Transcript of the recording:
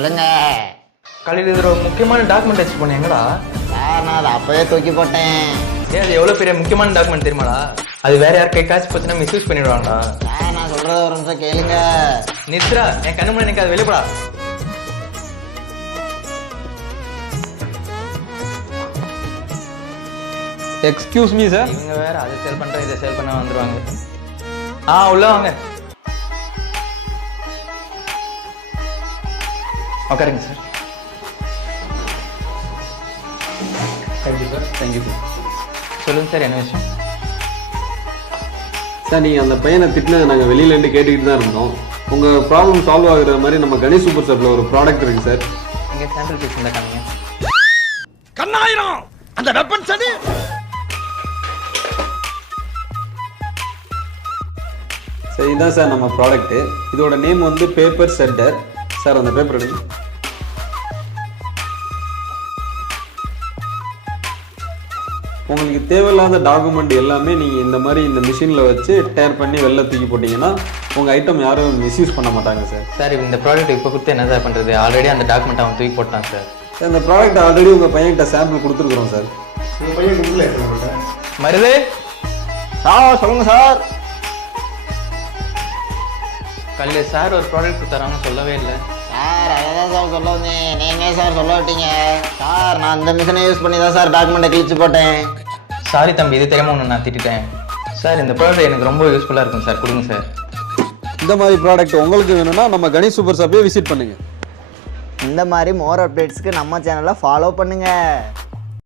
சொல்லுங்க காலையில் இது ஒரு முக்கியமான டாக்குமெண்ட் வச்சு போனீங்களா? சார் நான் அதை அப்பவே தூக்கி போட்டேன். ஏன் அது எவ்வளோ பெரிய முக்கியமான டாக்குமெண்ட் தெரியுமாடா? அது வேற யார் கைக்காச்சும் போச்சுன்னா மிஸ்யூஸ் பண்ணிடுவாங்கடா. சார் நான் சொல்றத ஒரு நிமிஷம் கேளுங்க. நித்ரா என் கண்ணு முன்னாடி எனக்கு அது வெளிப்படா. Excuse me sir. இவங்க வேற அதை சேல் பண்ற இதை சேல் பண்ண வந்துருவாங்க. உள்ள வாங்க. உட்காருங்க sir. Thank you sir. Thank you sir. சொல்லுங்க சார், என்ன விஷயம்? சார் நீங்கள் அந்த பையனை திட்டினதை நாங்கள் வெளியிலேருந்து கேட்டுக்கிட்டு தான் இருந்தோம். உங்கள் ப்ராப்ளம் சால்வ் ஆகுற மாதிரி நம்ம கணேஷ் சூப்பர் ஷாப்பில் ஒரு ப்ராடக்ட் இருக்குது சார். இங்கே சாம்பிள் பீஸ் இருந்தால் காமிங்க. கண்ணாயிரம் அந்த வெப்பன் சடி. சார் இதுதான் சார் நம்ம ப்ராடக்ட்டு. இதோட நேம் வந்து பேப்பர் செட்டர். சார் அந்த பேப்பர் எடுங்க. உங்களுக்கு தேவையில்லாத டாக்குமெண்ட் எல்லாமே நீங்கள் இந்த மாதிரி இந்த மிஷினில் வச்சு டேர் பண்ணி வெளில தூக்கி போட்டிங்கன்னா உங்கள் ஐட்டம் யாரும் மிஸ்யூஸ் பண்ண மாட்டாங்க சார். சார் இந்த ப்ராடக்ட் இப்போ கொடுத்து என்ன சார் பண்ணுறது? ஆல்ரெடி அந்த டாக்குமெண்ட் அவன் தூக்கி போட்டான் சார். இந்த ப்ராடக்ட் ஆல்ரெடி உங்கள் பையன்கிட்ட சாம்பிள் கொடுத்துருக்குறோம் சார். உங்க பையன் கொடுக்கல. மருது சொல்லுங்க சார். கல்லு சார் ஒரு ப்ராடக்ட் கொடுத்தாரான்னு சொல்லவே இல்லை சார் அதான் சார் சொல்ல வந்தேன். நீங்க சார் சொல்ல விட்டீங்க. சார் நான் அந்த மிஷினை யூஸ் பண்ணி தான் சார் டாக்குமெண்ட்டை கிழிச்சு போட்டேன். சாரி தம்பி, இது தெரியாம ஒன்று நான் திட்டேன் சார். இந்த ப்ராடக்ட் எனக்கு ரொம்ப யூஸ்ஃபுல்லாக இருக்கும் சார், கொடுங்க சார். இந்த மாதிரி ப்ராடக்ட் உங்களுக்கு வேணும்னா நம்ம கணேஷ் சூப்பர் ஷாப்பே விசிட் பண்ணுங்கள். இந்த மாதிரி மோர் அப்டேட்ஸ்க்கு நம்ம சேனலை ஃபாலோ பண்ணுங்க.